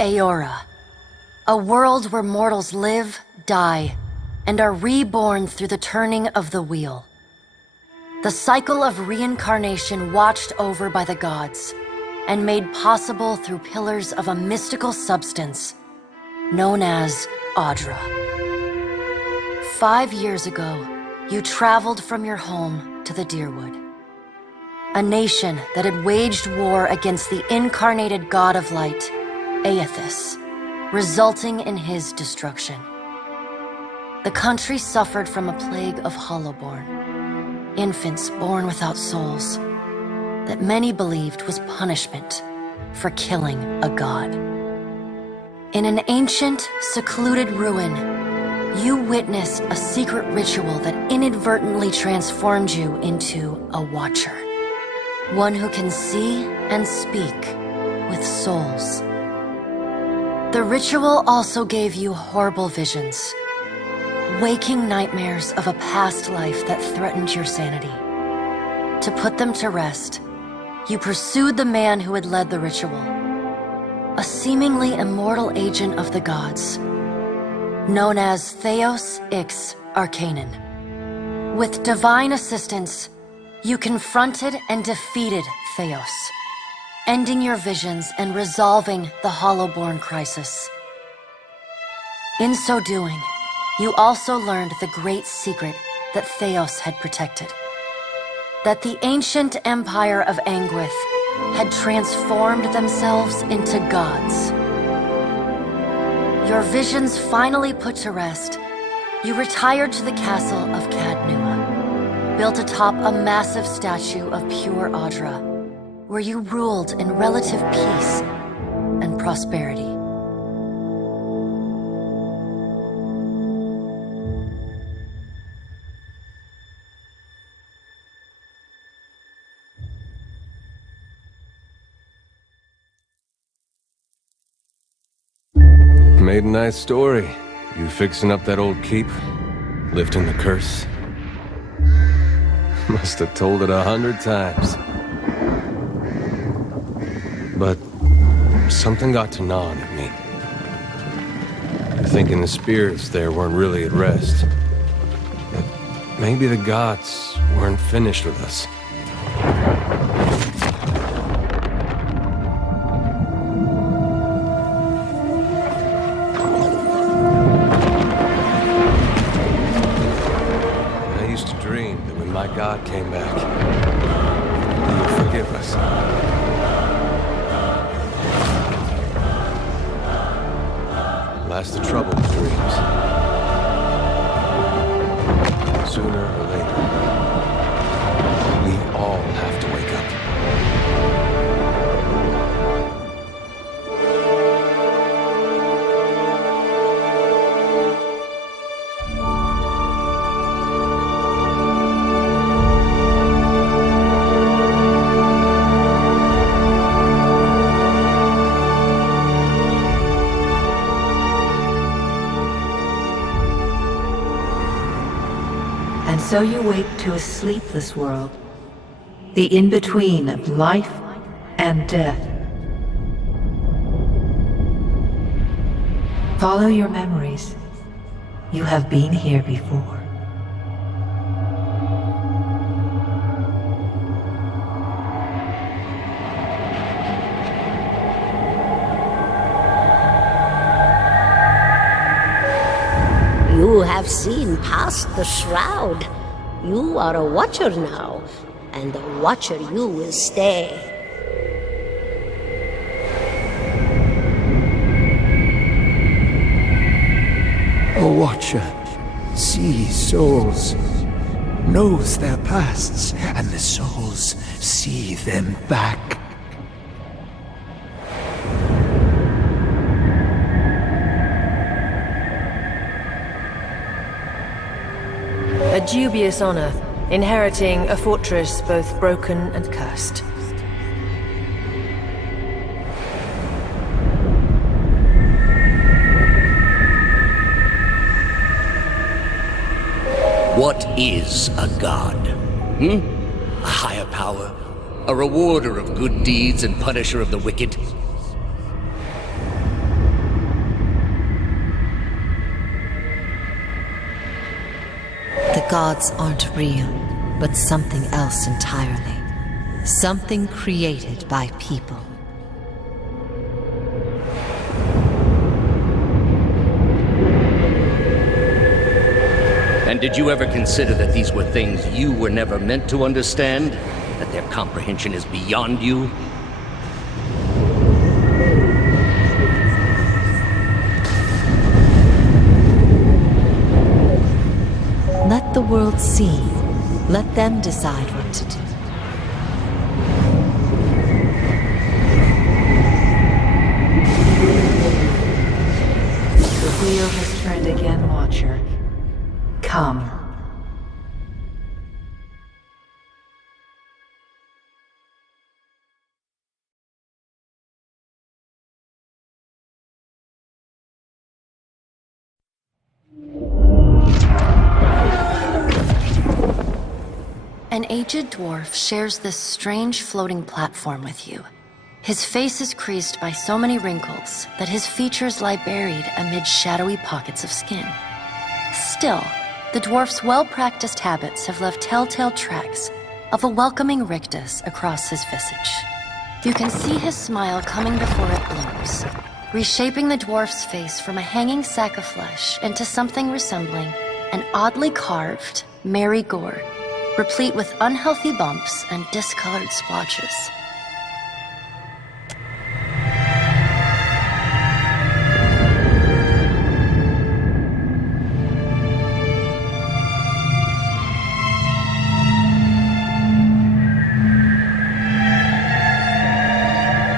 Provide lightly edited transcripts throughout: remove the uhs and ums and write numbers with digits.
Aora, a world where mortals live, die, and are reborn through the turning of the wheel. The cycle of reincarnation watched over by the gods, and made possible through pillars of a mystical substance known as Audra. 5 years ago, you traveled from your home to the Deerwood, a nation that had waged war against the incarnated god of light, Aethys, resulting in his destruction. The country suffered from a plague of hollowborn, infants born without souls, that many believed was punishment for killing a god. In an ancient, secluded ruin, you witnessed a secret ritual that inadvertently transformed you into a watcher. One who can see and speak with souls. The ritual also gave you horrible visions, waking nightmares of a past life that threatened your sanity. To put them to rest, you pursued the man who had led the ritual, a seemingly immortal agent of the gods, known as Theos Ix Arcanon. With divine assistance, you confronted and defeated Theos, ending your visions and resolving the Hollowborn crisis. In so doing, you also learned the great secret that Theos had protected. That the ancient empire of Anguith had transformed themselves into gods. Your visions finally put to rest, you retired to the castle of Cadnua, built atop a massive statue of pure Audra, where you ruled in relative peace and prosperity. Made a nice story. You fixing up that old keep? Lifting the curse? Must have told it 100 times. But something got to gnawing at me. Thinking the spirits there weren't really at rest. But maybe the gods weren't finished with us. My God came back. He would forgive us. Last the trouble with dreams. Sooner or later, we all have to wake up. And so you wake to a sleepless world, the in-between of life and death. Follow your memories. You have been here before. You have seen past the shroud. You are a watcher now, and a watcher you will stay. A watcher sees souls, knows their pasts, and the souls see them back. A dubious honor, inheriting a fortress both broken and cursed. What is a god? A higher power? A rewarder of good deeds and punisher of the wicked? gods aren't real, but something else entirely. Something created by people. And did you ever consider that these were things you were never meant to understand? That their comprehension is beyond you? Let the world see. Let them decide what to do. The wheel has turned again, Watcher. Come. An aged dwarf shares this strange floating platform with you. His face is creased by so many wrinkles that his features lie buried amid shadowy pockets of skin. Still, the dwarf's well-practiced habits have left telltale tracks of a welcoming rictus across his visage. You can see his smile coming before it blooms, reshaping the dwarf's face from a hanging sack of flesh into something resembling an oddly carved, merry gourd, replete with unhealthy bumps and discolored splotches.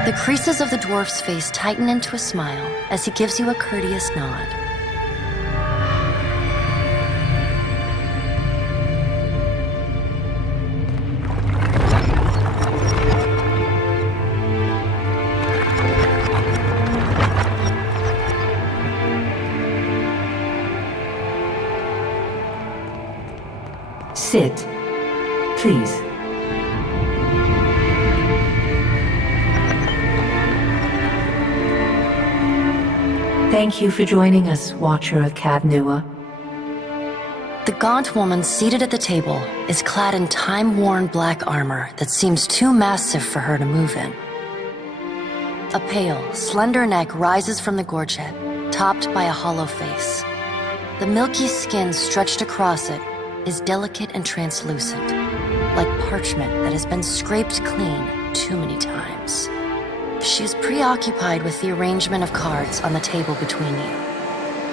The creases of the dwarf's face tighten into a smile as he gives you a courteous nod. Sit, please. Thank you for joining us, Watcher of Cadnua. The gaunt woman seated at the table is clad in time-worn black armor that seems too massive for her to move in. A pale, slender neck rises from the gorget, topped by a hollow face. The milky skin stretched across it is delicate and translucent, like parchment that has been scraped clean too many times. She is preoccupied with the arrangement of cards on the table between you.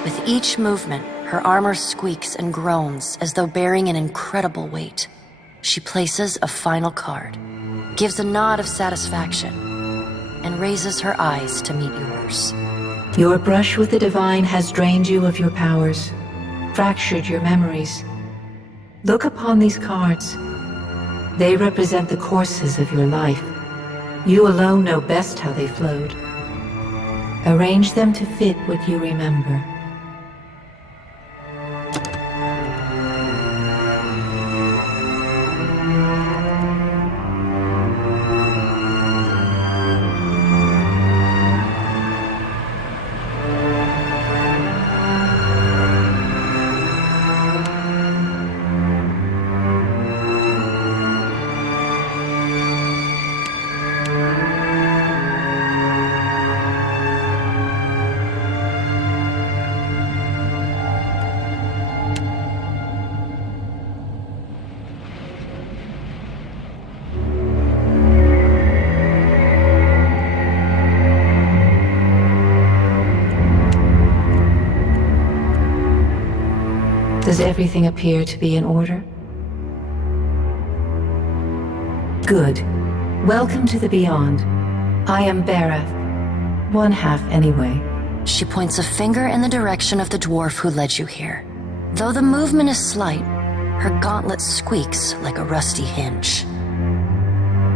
With each movement, her armor squeaks and groans as though bearing an incredible weight. She places a final card, gives a nod of satisfaction, and raises her eyes to meet yours. Your brush with the divine has drained you of your powers, fractured your memories. Look upon these cards. They represent the courses of your life. You alone know best how they flowed. Arrange them to fit what you remember. Does everything appear to be in order? Good. Welcome to the Beyond. I am Barath. One half, anyway. She points a finger in the direction of the dwarf who led you here. Though the movement is slight, her gauntlet squeaks like a rusty hinge.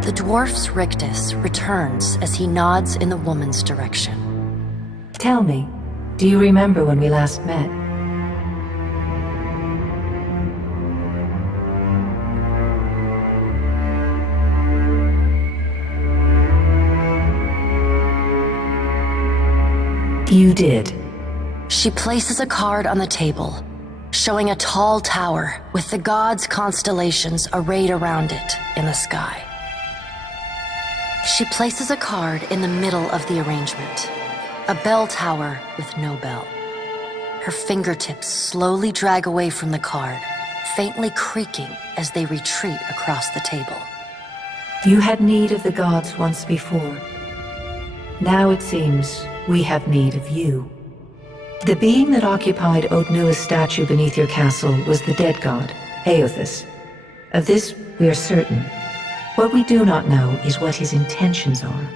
The dwarf's rictus returns as he nods in the woman's direction. Tell me, do you remember when we last met? You did. She places a card on the table, showing a tall tower with the gods' constellations arrayed around it in the sky. She places a card in the middle of the arrangement, a bell tower with no bell. Her fingertips slowly drag away from the card, faintly creaking as they retreat across the table. You had need of the gods once before. Now it seems we have need of you. The being that occupied Od'Nua's statue beneath your castle was the dead god, Aothis. Of this we are certain. What we do not know is what his intentions are.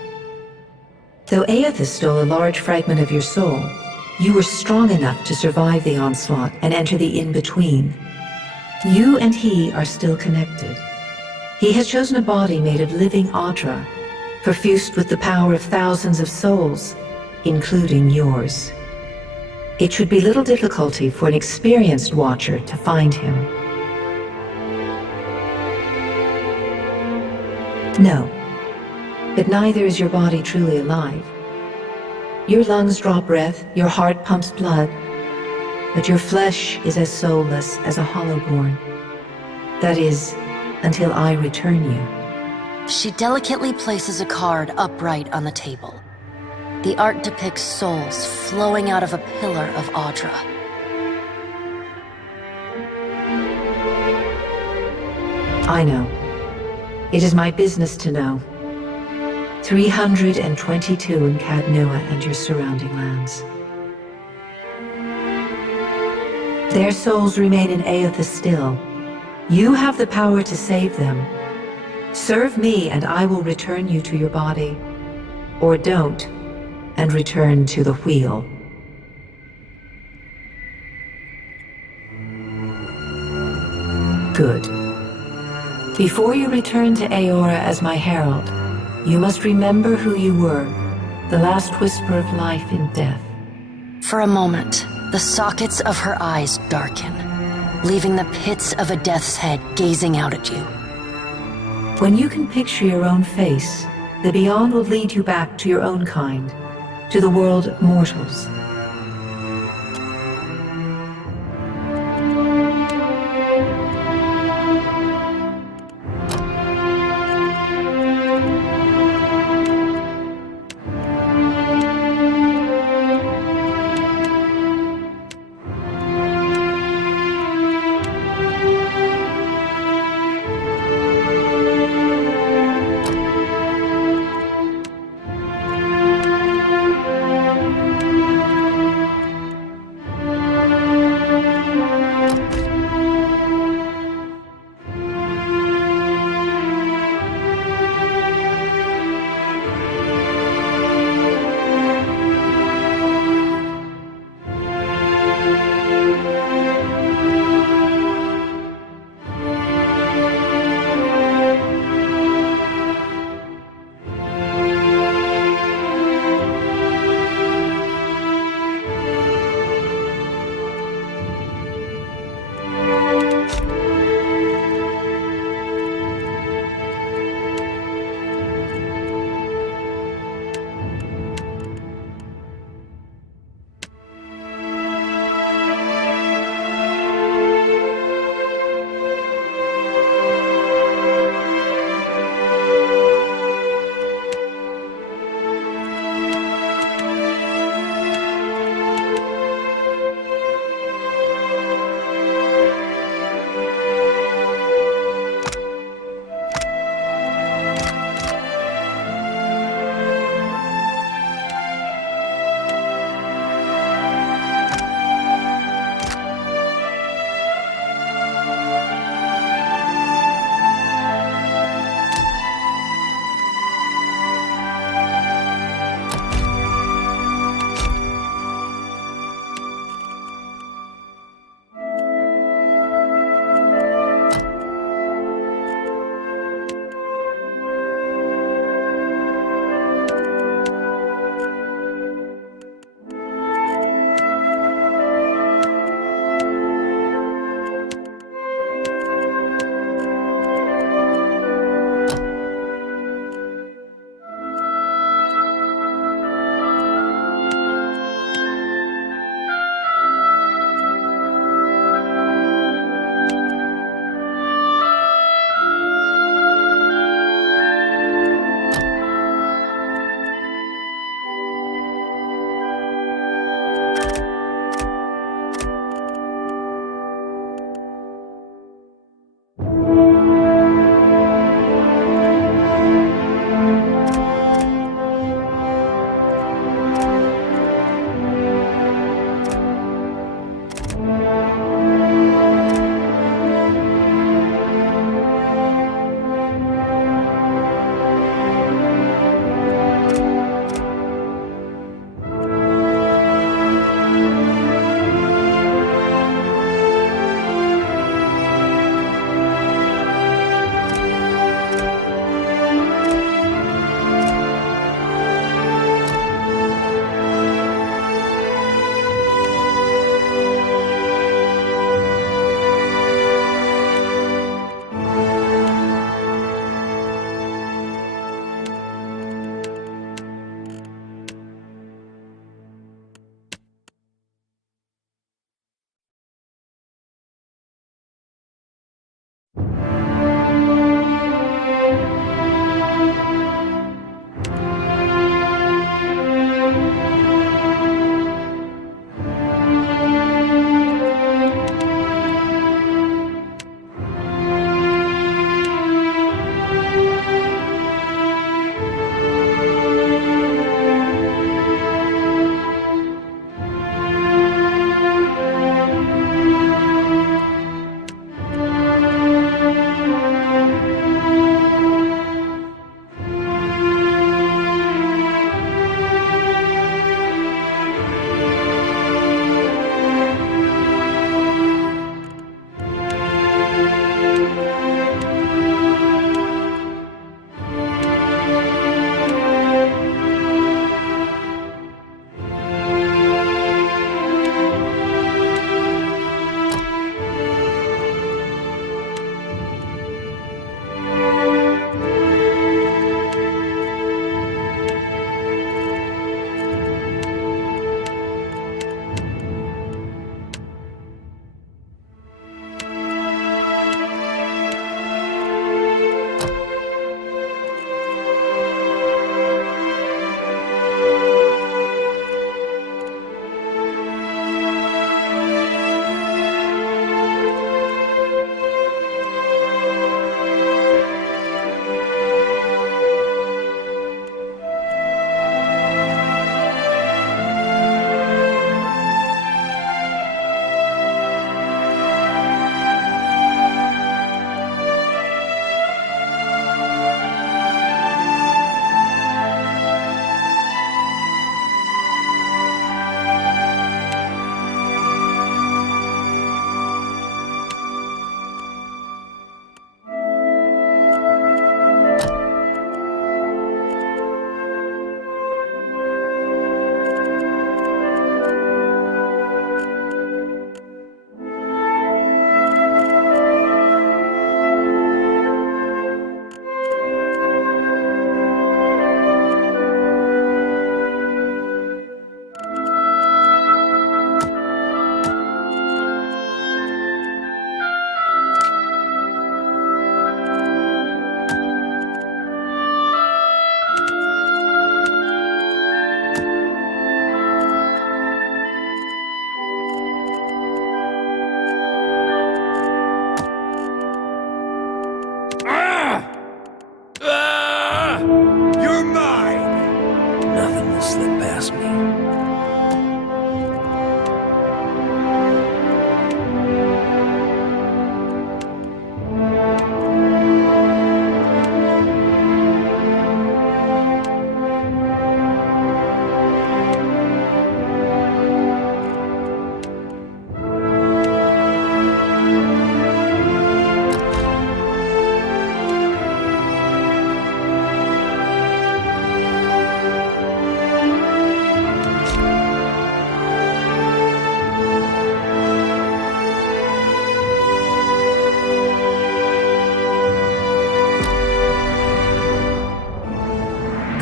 Though Aothis stole a large fragment of your soul, you were strong enough to survive the onslaught and enter the in-between. You and he are still connected. He has chosen a body made of living Audra, perfused with the power of thousands of souls, including yours. It should be little difficulty for an experienced watcher to find him. No, but neither is your body truly alive. Your lungs draw breath, your heart pumps blood, but your flesh is as soulless as a hollowborn. That is, until I return you. She delicately places a card upright on the table. The art depicts souls flowing out of a pillar of Audra. I know. It is my business to know. 322 in Cadnua and your surrounding lands. Their souls remain in Aothis still. You have the power to save them. Serve me and I will return you to your body. Or don't, and return to the wheel. Good. Before you return to Aora as my herald, you must remember who you were, the last whisper of life in death. For a moment, the sockets of her eyes darken, leaving the pits of a death's head gazing out at you. When you can picture your own face, the beyond will lead you back to your own kind, to the world of mortals.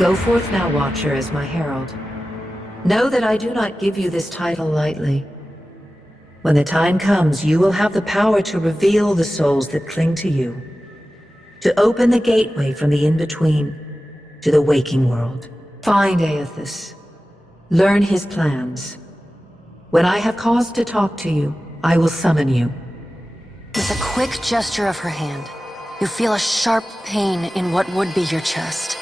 Go forth now, Watcher, as my herald. Know that I do not give you this title lightly. When the time comes, you will have the power to reveal the souls that cling to you, to open the gateway from the in-between to the waking world. Find Aethys. Learn his plans. When I have cause to talk to you, I will summon you. With a quick gesture of her hand, you feel a sharp pain in what would be your chest.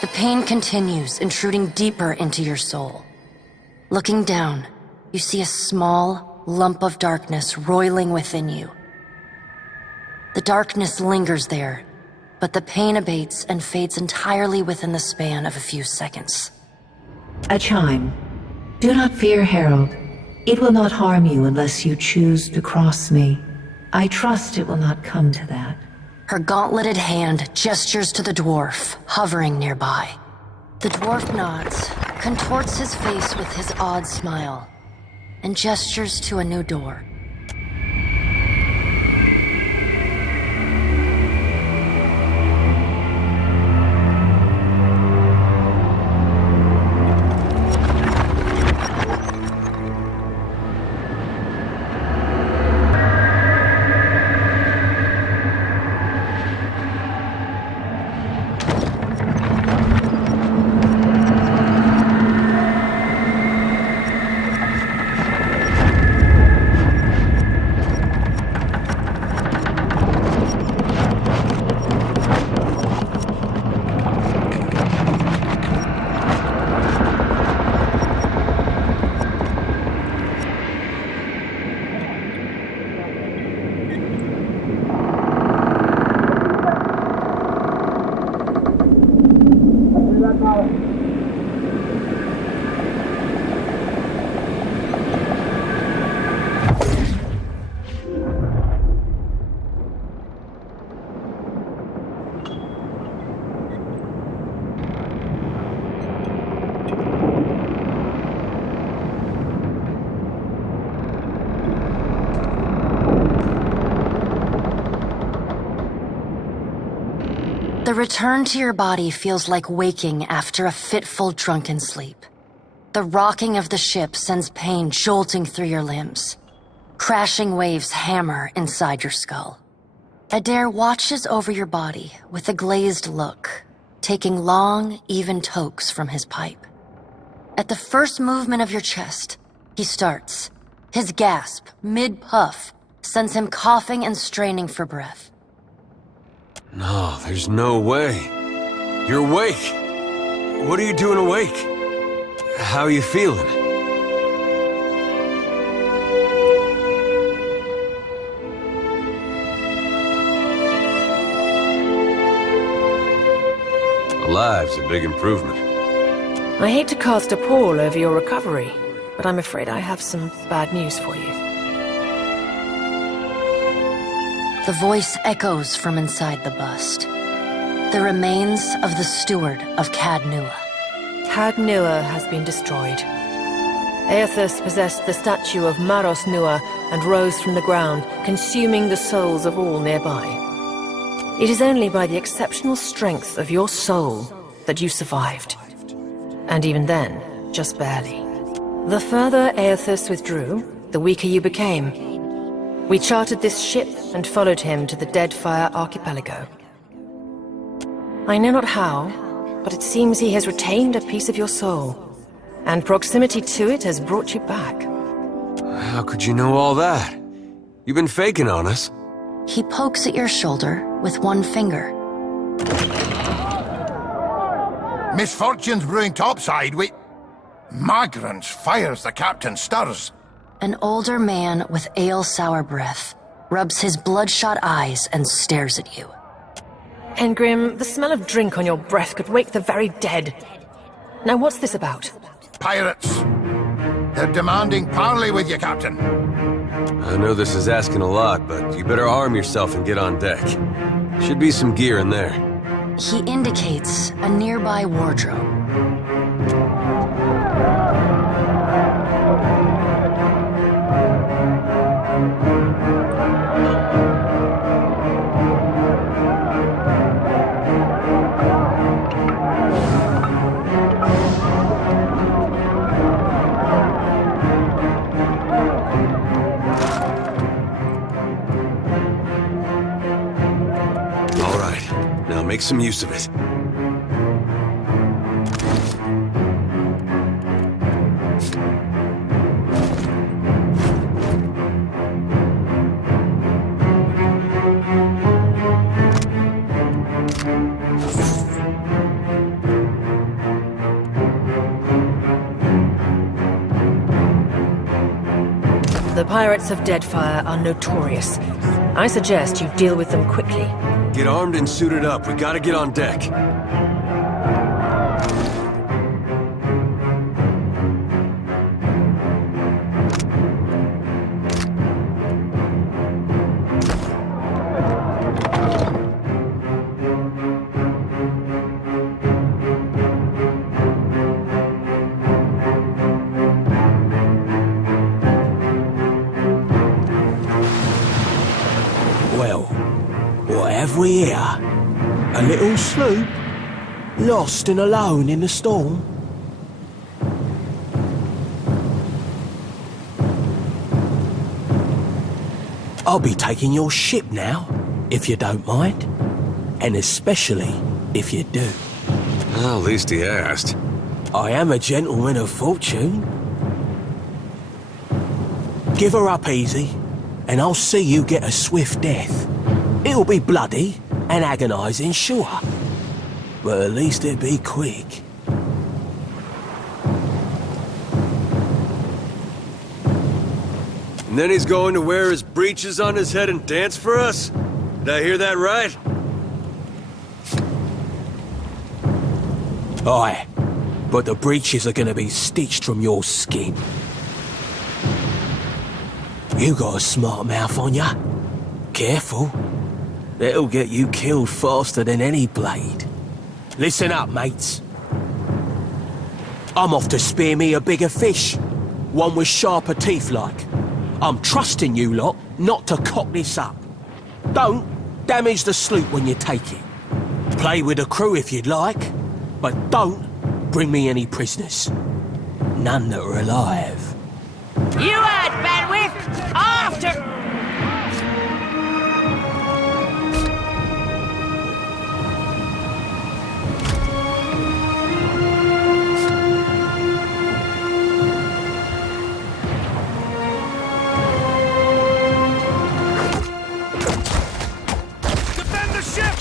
The pain continues, intruding deeper into your soul. Looking down, you see a small lump of darkness roiling within you. The darkness lingers there, but the pain abates and fades entirely within the span of a few seconds. A chime. Do not fear, Herald. It will not harm you unless you choose to cross me. I trust it will not come to that. Her gauntleted hand gestures to the dwarf, hovering nearby. The dwarf nods, contorts his face with his odd smile, and gestures to a new door. The return to your body feels like waking after a fitful drunken sleep. The rocking of the ship sends pain jolting through your limbs. Crashing waves hammer inside your skull. Adair watches over your body with a glazed look, taking long, even tokes from his pipe. At the first movement of your chest, he starts. His gasp, mid-puff, sends him coughing and straining for breath. No, there's no way. You're awake. What are you doing awake? How are you feeling? Alive's a big improvement. I hate to cast a pall over your recovery, but I'm afraid I have some bad news for you. The voice echoes from inside the bust. The remains of the steward of Cad Nua. Cad Nua has been destroyed. Aethys possessed the statue of Maros Nua and rose from the ground, consuming the souls of all nearby. It is only by the exceptional strength of your soul that you survived. And even then, just barely. The further Aethys withdrew, the weaker you became. We chartered this ship and followed him to the Deadfire archipelago. I know not how, but it seems he has retained a piece of your soul, and proximity to it has brought you back. How could you know all that? You've been faking on us. He pokes at your shoulder with one finger. Misfortunes brewing topside, Magrants fires the captain stirs. An older man with ale-sour breath rubs his bloodshot eyes and stares at you. Engrim, the smell of drink on your breath could wake the very dead. Now what's this about? Pirates. They're demanding parley with you, Captain. I know this is asking a lot, but you better arm yourself and get on deck. Should be some gear in there. He indicates a nearby wardrobe. Now make some use of it. The pirates of Deadfire are notorious. I suggest you deal with them quickly. Get armed and suited up. We gotta get on deck. Well, what have we here? A little sloop? Lost and alone in the storm? I'll be taking your ship now, if you don't mind. And especially if you do. Well, at least he asked. I am a gentleman of fortune. Give her up easy, and I'll see you get a swift death. It'll be bloody and agonizing, sure. But at least it'll be quick. And then he's going to wear his breeches on his head and dance for us? Did I hear that right? Aye, but the breeches are gonna be stitched from your skin. You got a smart mouth on ya. Careful. That'll get you killed faster than any blade. Listen up, mates. I'm off to spear me a bigger fish. One with sharper teeth like. I'm trusting you lot not to cock this up. Don't damage the sloop when you take it. Play with the crew if you'd like, but don't bring me any prisoners. None that are alive. You had bandwidth after... Defend the ship!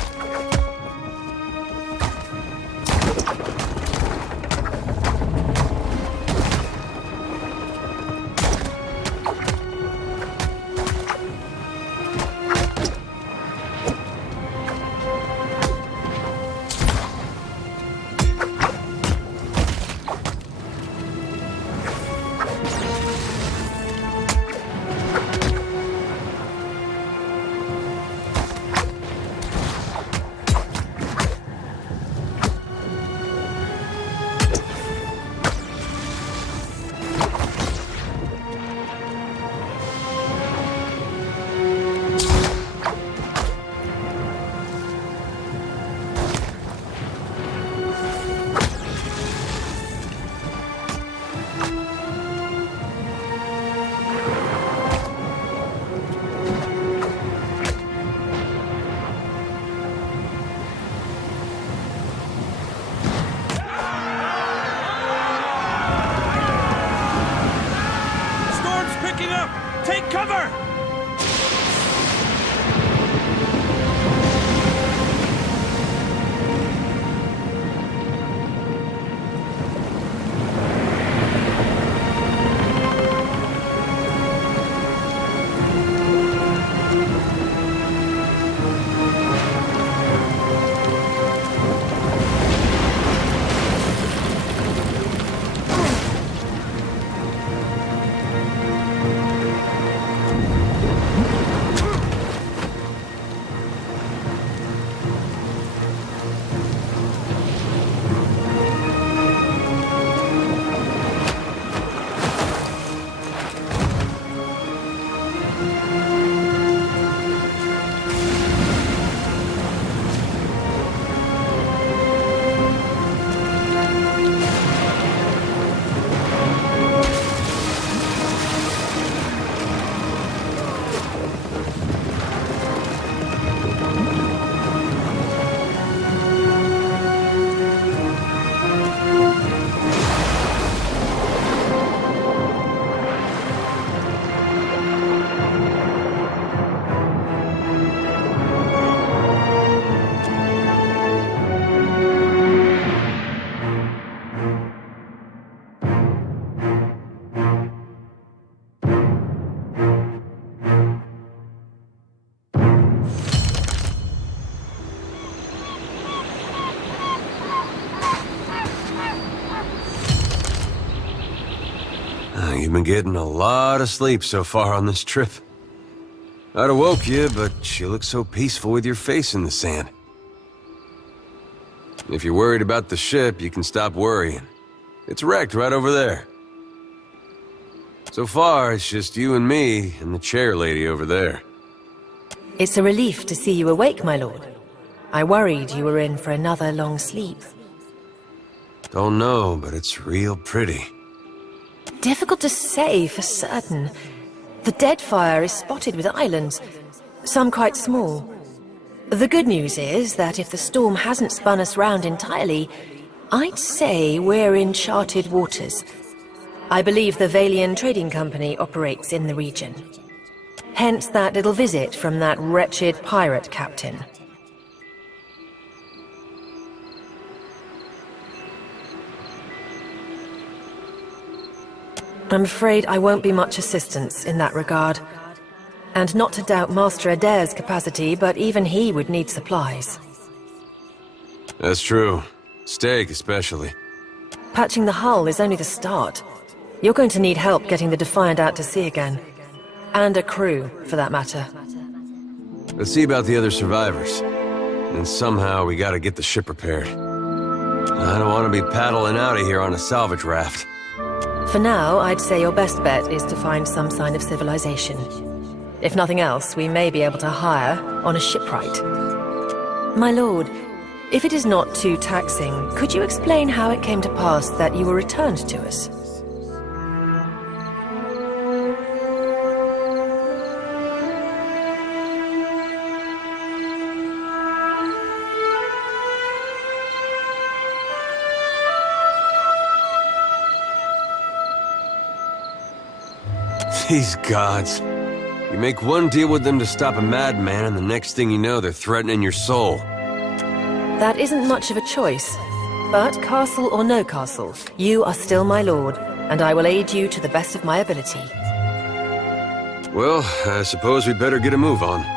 You've been getting a lot of sleep so far on this trip. I'd have woke you, but you look so peaceful with your face in the sand. If you're worried about the ship, you can stop worrying. It's wrecked right over there. So far, it's just you and me and the chair lady over there. It's a relief to see you awake, my lord. I worried you were in for another long sleep. Don't know, but it's real pretty. Difficult to say for certain. The Deadfire is spotted with islands, some quite small. The good news is that if the storm hasn't spun us round entirely, I'd say we're in charted waters. I believe the Valian Trading Company operates in the region. Hence that little visit from that wretched pirate captain. I'm afraid I won't be much assistance in that regard. And not to doubt Master Adair's capacity, but even he would need supplies. That's true. Steak, especially. Patching the hull is only the start. You're going to need help getting the Defiant out to sea again. And a crew, for that matter. Let's see about the other survivors. And somehow we gotta get the ship repaired. I don't want to be paddling out of here on a salvage raft. For now, I'd say your best bet is to find some sign of civilization. If nothing else, we may be able to hire on a shipwright. My lord, if it is not too taxing, could you explain how it came to pass that you were returned to us? These gods. You make one deal with them to stop a madman, and the next thing you know, they're threatening your soul. That isn't much of a choice. But castle or no castle, you are still my lord, and I will aid you to the best of my ability. Well, I suppose we'd better get a move on.